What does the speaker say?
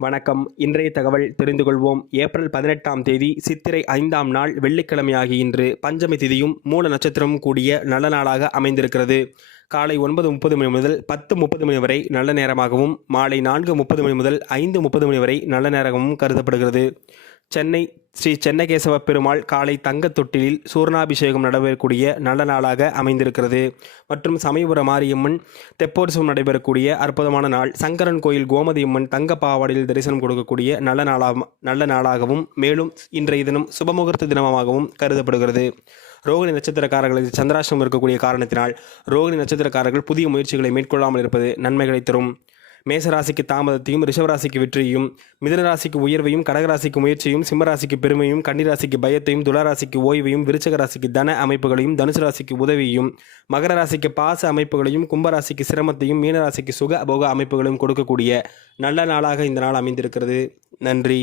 வணக்கம். இன்றைய தகவல் தெரிந்து கொள்வோம். ஏப்ரல் 18ஆம் தேதி சித்திரை 5ஆம் நாள் வெள்ளிக்கிழமையாகிய இன்று பஞ்சமி திதியும் மூல நட்சத்திரமும் கூடிய நல்ல நாளாக அமைந்திருக்கிறது. காலை 9:30 மணி முதல் 10:30 மணி வரை நல்ல நேரமாகவும், மாலை 4:30 மணி முதல் 5:30 மணி வரை நல்ல நேரமும் கருதப்படுகிறது. சென்னை ஸ்ரீ சென்னகேசவ பெருமாள் காலை தங்கத் தொட்டிலில் சூர்ணாபிஷேகம் நடைபெறக்கூடிய நல்ல நாளாக அமைந்திருக்கிறது. மற்றும் சமயபுர மாரியம்மன் தெப்போற்சவம் நடைபெறக்கூடிய அற்புதமான நாள். சங்கரன் கோயில் கோமதியம்மன் தங்க பாவாடையில் தரிசனம் கொடுக்கக்கூடிய நல்ல நாளாகவும், மேலும் இன்றைய தினம் சுபமுகூர்த்த தினமாகவும் கருதப்படுகிறது. ரோகிணி நட்சத்திரக்காரர்களுக்கு சந்திராஷ்டமம் இருக்கக்கூடிய காரணத்தினால் ரோகிணி நட்சத்திரக்காரர்கள் புதிய முயற்சிகளை மேற்கொள்ளாமல் இருப்பது நன்மைகளை தரும். மேசராசிக்கு தாமதத்தையும், ரிஷபராசிக்கு வெற்றியையும், மிதுனராசிக்கு உயர்வையும், கடகராசிக்கு முயற்சியும், சிம்மராசிக்கு பெருமையும், கன்னிராசிக்கு பயத்தையும், துளாராசிக்கு ஓய்வையும், விருச்சக ராசிக்கு தன அமைப்புகளையும், தனுசு ராசிக்கு உதவியையும், மகர ராசிக்கு பாச அமைப்புகளையும், கும்பராசிக்கு சிரமத்தையும், மீனராசிக்கு சுக போக அமைப்புகளையும் கொடுக்கக்கூடிய நல்ல நாளாக இந்த நாள் அமைந்திருக்கிறது. நன்றி.